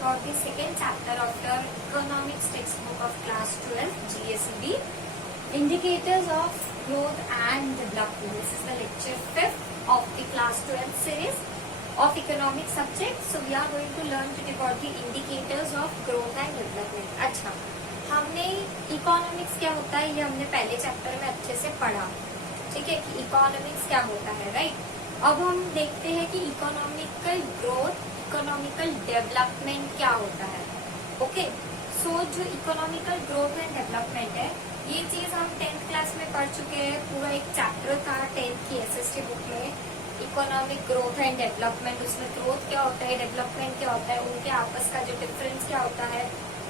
about the second chapter of your economics textbook of class 12 GSEB, indicators of growth and development. This is the lecture 5th of the class 12 series of economics subject. So we are going to learn today about the indicators of growth and development. अच्छा, हमने economics क्या होता है ये हमने पहले chapter में अच्छे से पढ़ा, ठीक है, कि इकोनॉमिक्स क्या होता है, राइट। अब हम देखते हैं कि इकोनॉमिकल ग्रोथ, इकोनॉमिकल डेवलपमेंट क्या होता है। ओके, सो जो इकोनॉमिकल ग्रोथ एंड डेवलपमेंट है ये चीज हम 10th क्लास में पढ़ चुके हैं। पूरा एक चैप्टर था 10th की एसएसटी बुक में, इकोनॉमिक ग्रोथ एंड डेवलपमेंट। उसमें ग्रोथ क्या होता है, डेवलपमेंट क्या होता है, उनके आपस का जो डिफरेंस क्या होता है,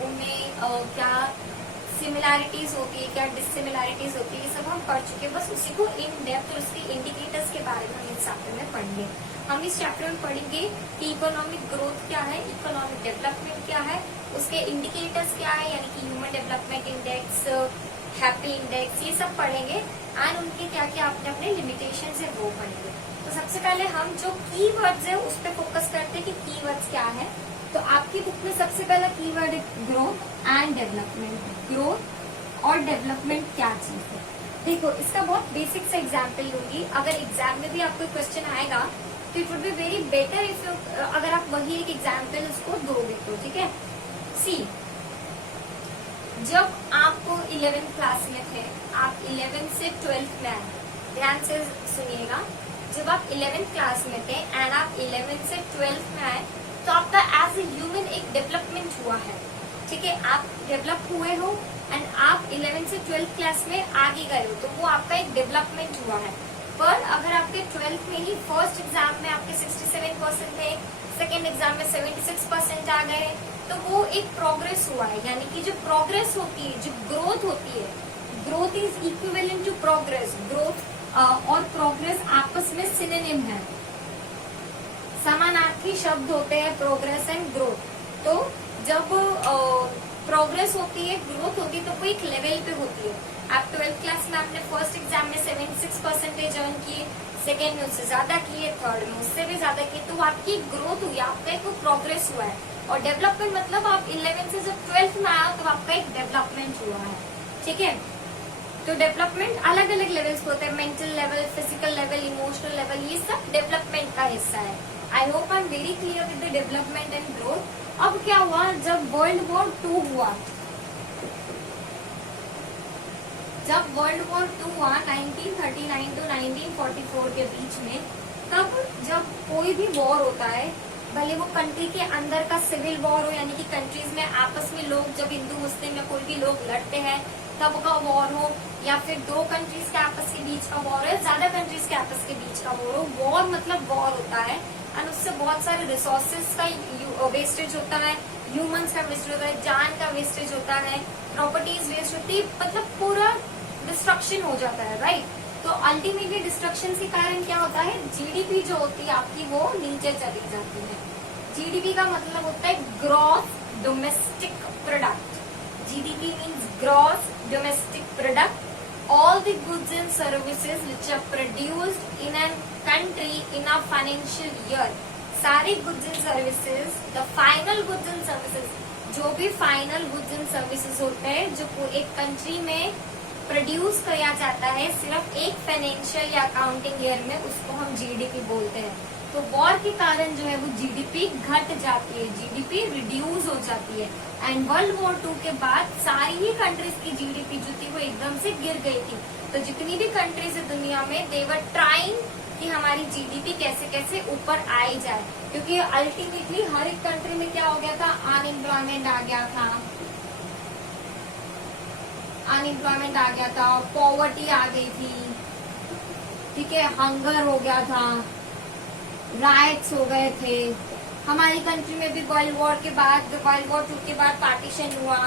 उनमें क्या सिमिलैरिटीज होती है, क्या डिससिमिलैरिटीज होती है, ये सब हम पढ़ चुके हैं। बस उसी को इन डेप्थ और उसके इंडिकेटर्स के बारे में हम इस चैप्टर में पढ़ेंगे। हम इस चैप्टर में पढ़ेंगे कि इकोनॉमिक ग्रोथ क्या है, इकोनॉमिक डेवलपमेंट क्या है, उसके इंडिकेटर्स क्या है, यानी कि human development index, happy index, ये सब पढ़ेंगे एंड उनके क्या क्या अपने अपने लिमिटेशन है वो पढ़ेंगे। तो सबसे पहले हम जो कीवर्ड्स है उस पर फोकस करते हैं कि कीवर्ड्स क्या है। तो आपकी बुक में सबसे पहला कीवर्ड है ग्रोथ एंड डेवलपमेंट। ग्रोथ और डेवलपमेंट क्या चीज है, देखो इसका बहुत बेसिक सा एग्जाम्पल लूंगी। अगर एग्जाम में भी आपको क्वेश्चन आएगा तो it would be very better if you, अगर आप वही एक एग्जाम्पल उसको दोगे तो, ठीक है। सी, जब आप 11th क्लास में थे, आप 11th से 12th में आए, ध्यान से सुनिएगा, जब आप 11th क्लास में थे एंड आप 11th से 12th में आए तो आपका एज ए ह्यूमन एक डेवलपमेंट हुआ है, ठीक है। आप डेवलप हुए हो एंड आप 11th से 12th क्लास में आगे गए हो, तो वो आपका एक डेवलपमेंट हुआ है। पर अगर आपके 12th में ही फर्स्ट एग्जाम में आपके 67% थे, सेकेंड एग्जाम में 76% आ गए, तो वो एक प्रोग्रेस हुआ है। यानी कि जो प्रोग्रेस होती है, जो ग्रोथ होती है, growth is equivalent to progress. Growth और प्रोग्रेस आपस में सिनोनिम है, समानार्थी शब्द होते हैं प्रोग्रेस एंड ग्रोथ। तो जब प्रोग्रेस होती है, ग्रोथ होती है, तो वो एक लेवल पे होती है। आप 12th क्लास में आपने फर्स्ट एग्जाम में 76% अर्न किए, सेकेंड में उससे ज्यादा किए, थर्ड में उससे भी ज्यादा किए, तो आपकी ग्रोथ हुई, आपका एक प्रोग्रेस हुआ है। और डेवलपमेंट मतलब आप 11th से जब 12th में आया तो आपका एक डेवलपमेंट हुआ है, ठीक है। तो डेवलपमेंट अलग अलग लेवल्स पे होते हैं, mental level, physical level, emotional level, ये सब डेवलपमेंट का हिस्सा है। I hope I am very clear with the development and growth. अब क्या हुआ, जब वर्ल्ड वॉर 2 हुआ, जब वर्ल्ड वॉर 2 हुआ 1939 टू 1944 के बीच में, तब जब कोई भी वॉर होता है, भले वो कंट्री के अंदर का सिविल वॉर हो, यानी कि कंट्रीज में आपस में लोग, जब हिंदू मुस्लिम में कोई भी लोग लड़ते हैं तब का वॉर हो, या फिर 2 कंट्रीज के आपस के बीच का वॉर है, ज्यादा कंट्रीज के आपस के बीच का वॉर हो, वॉर मतलब वॉर होता है एंड उससे बहुत सारे रिसोर्सेज का वेस्टेज होता है, ह्यूमंस का वेस्टेज होता है, जान का वेस्टेज होता है, प्रॉपर्टीज वेस्ट होती है, मतलब पूरा डिस्ट्रक्शन हो जाता है, राइट। तो अल्टीमेटली डिस्ट्रक्शन के कारण क्या होता है, जीडीपी जो होती है आपकी वो नीचे चली जाती है। जीडीपी का मतलब होता है gross domestic product. GDP means gross domestic product, all the goods and services which are produced in a country in a financial year। सारे goods and services, the final goods and services, जो भी final goods and services होते हैं जो एक country में produce किया जाता है सिर्फ एक फाइनेंशियल या अकाउंटिंग ईयर में, उसको हम जीडीपी बोलते हैं। तो वॉर के कारण जो है वो जीडीपी घट जाती है, जीडीपी रिड्यूस हो जाती है। एंड वर्ल्ड वॉर 2 के बाद सारी ही कंट्रीज की जीडीपी जो थी वो एकदम से गिर गई थी। तो जितनी भी कंट्रीज है दुनिया में, दे वर ट्राइंग कि हमारी जीडीपी कैसे कैसे ऊपर आई जाए, क्योंकि अल्टीमेटली हर एक कंट्री में क्या हो गया था, अनएम्प्लॉयमेंट आ गया था, अनएम्प्लॉयमेंट आ गया था, पॉवर्टी आ गई थी, ठीक है, हंगर हो गया था, राइट्स हो गए थे। हमारी कंट्री में भी वर्ल्ड वॉर के बाद, वर्ल्ड वॉर 2 के बाद पार्टीशन हुआ,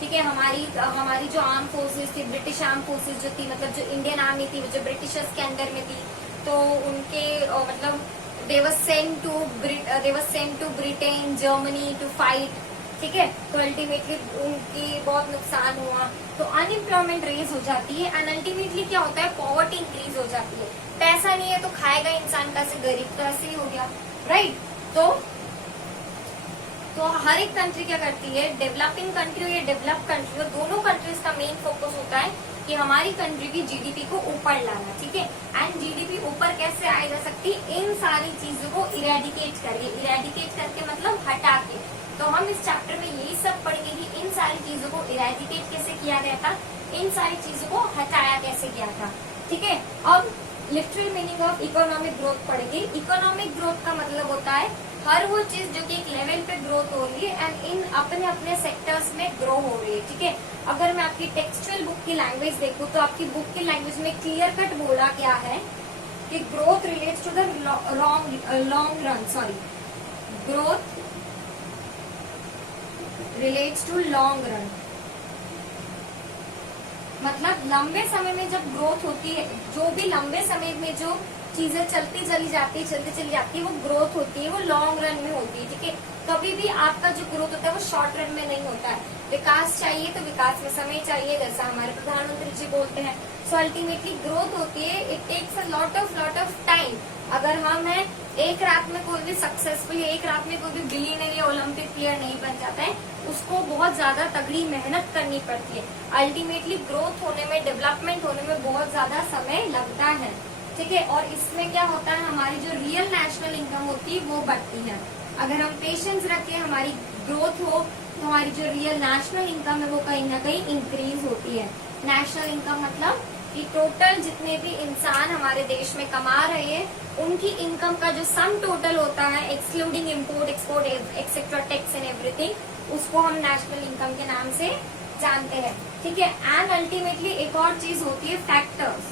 ठीक है। हमारी जो आर्म फोर्सेस थी, ब्रिटिश आर्म फोर्सेस जो थी, मतलब जो इंडियन आर्मी थी जो ब्रिटिशर्स के अंडर में थी, तो उनके मतलब they were sent to Britain, Germany to fight, ठीक है। तो अल्टीमेटली उनकी बहुत नुकसान हुआ, तो अनएम्प्लॉयमेंट रेज हो जाती है एंड अल्टीमेटली क्या होता है, पॉवर्टी इंक्रीज हो जाती है। पैसा नहीं है तो खाएगा इंसान कैसे, गरीब तो ऐसे ही हो गया, राइट। तो तो हर एक कंट्री क्या करती है, डेवलपिंग कंट्री हो या डेवलप कंट्री हो, दोनों कंट्रीज का मेन फोकस होता है कि हमारी कंट्री की जीडीपी को ऊपर लाना, ठीक है। एंड जीडीपी ऊपर कैसे आई जा सकती, इन सारी चीजों को इरेडिकेट करके, इरेडिकेट करके मतलब हटा के। तो हम इस चैप्टर में यही सब पढ़ेंगे कि इन सारी चीजों को इरेडिकेट कैसे किया गया था, इन सारी चीजों को हटाया कैसे गया था, ठीक है। अब literal meaning of economic growth पढ़ेंगे। इकोनॉमिक ग्रोथ का मतलब होता है हर वो चीज जो कि एक लेवल पे ग्रोथ हो रही है एंड इन अपने अपने सेक्टर्स में ग्रो हो रही है, ठीक है। अगर मैं आपकी टेक्सचुअल बुक की लैंग्वेज देखूं तो आपकी बुक की लैंग्वेज में क्लियर कट बोला क्या है कि growth relates to the long run, sorry, growth relates to long run, मतलब लंबे समय में जब ग्रोथ होती है, जो भी लंबे समय में जो चीजें चलती चली जाती है, वो ग्रोथ होती है, वो लॉन्ग रन में होती है, ठीक है। कभी भी आपका जो ग्रोथ होता है वो शॉर्ट रन में नहीं होता है। विकास चाहिए तो विकास में समय चाहिए, जैसा हमारे प्रधानमंत्री जी बोलते हैं। सो अल्टीमेटली ग्रोथ होती है, it takes a lot of time. अगर हम है एक रात में कोई भी सक्सेसफुल, एक रात में कोई भी बिलियनर या ओलंपिक प्लेयर नहीं बन जाता है, उसको बहुत ज्यादा तगड़ी मेहनत करनी पड़ती है। अल्टीमेटली ग्रोथ होने में, डेवलपमेंट होने में बहुत ज्यादा समय लगता है, ठीक है। और इसमें क्या होता है, हमारी जो रियल नेशनल इनकम होती है वो बढ़ती है। अगर हम पेशेंस रखें, हमारी ग्रोथ हो, तो हमारी जो रियल नेशनल इनकम है वो कहीं ना कहीं इंक्रीज होती है। नेशनल इनकम मतलब कि टोटल जितने भी इंसान हमारे देश में कमा रहे हैं उनकी इनकम का जो सम टोटल होता है, excluding import, export, etcetera, tax and everything, उसको हम नेशनल इनकम के नाम से जानते हैं, ठीक है। एंड अल्टीमेटली एक और चीज होती है factors.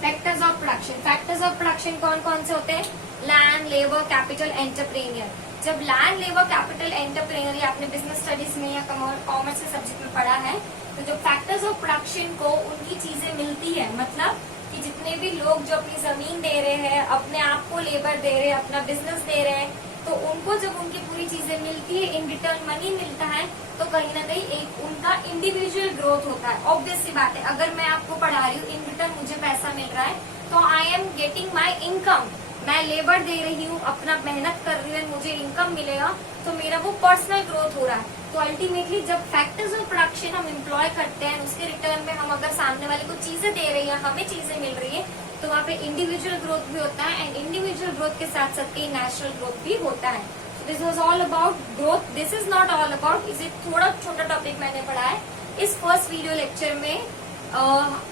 Factors of production. Factors of production कौन कौन से होते हैं, लैंड, लेबर, कैपिटल, एंटरप्रेन्योर। जब लैंड, लेबर, कैपिटल, एंटरप्रेन्योर या आपने बिजनेस स्टडीज में या कॉमर्स के सब्जेक्ट में पढ़ा है, तो जो फैक्टर्स ऑफ प्रोडक्शन को उनकी चीजें मिलती है, मतलब कि जितने भी लोग जो अपनी जमीन दे रहे हैं, अपने आप को लेबर दे रहे हैं, अपना बिजनेस दे रहे हैं, तो उनको जब उनकी पूरी चीजें मिलती है, इन रिटर्न मनी मिलता है, तो कहीं ना कहीं एक उनका इंडिविजुअल ग्रोथ होता है। ऑब्वियस सी बात है, अगर मैं आपको पढ़ा रही हूँ, इन रिटर्न मुझे पैसा मिल रहा है, तो I am getting my income. मैं लेबर दे रही हूँ, अपना मेहनत कर रही हूँ, मुझे इनकम मिलेगा, तो मेरा वो पर्सनल ग्रोथ हो रहा है। तो अल्टीमेटली जब फैक्टर्स ऑफ प्रोडक्शन हम एम्प्लॉय करते हैं, उसके रिटर्न में हम अगर सामने वाले को चीजें दे रही है, हमें चीजें मिल रही है, तो वहाँ पे इंडिविजुअल ग्रोथ भी होता है एंड इंडिविजुअल ग्रोथ के साथ साथ कई नेशनल ग्रोथ भी होता है। This was all about growth. This is not all about, इसे थोड़ा छोटा टॉपिक मैंने पढ़ा है। इस फर्स्ट वीडियो लेक्चर में,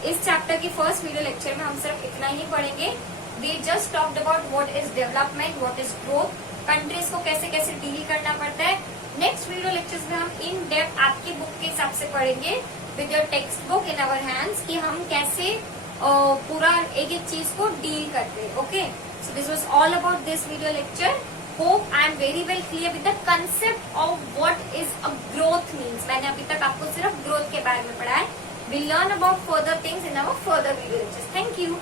इस चैप्टर की फर्स्ट वीडियो लेक्चर में हम सिर्फ इतना ही पढ़ेंगे। We just talked about what is development, what is growth, countries को कैसे कैसे डील करना पड़ता है। नेक्स्ट वीडियो लेक्चर्स में हम इन डेप्थ आपकी बुक के हिसाब से पढ़ेंगे with your text book in our hands, कि हम कैसे पूरा एक एक चीज को डील करते हैं। Okay, so this was all about this video lecture. Hope I am very well clear with the concept of what is a growth means. मैंने अभी तक आपको सिर्फ ग्रोथ के बारे में पढ़ा है। We'll learn about further things in our further video lectures. Thank you.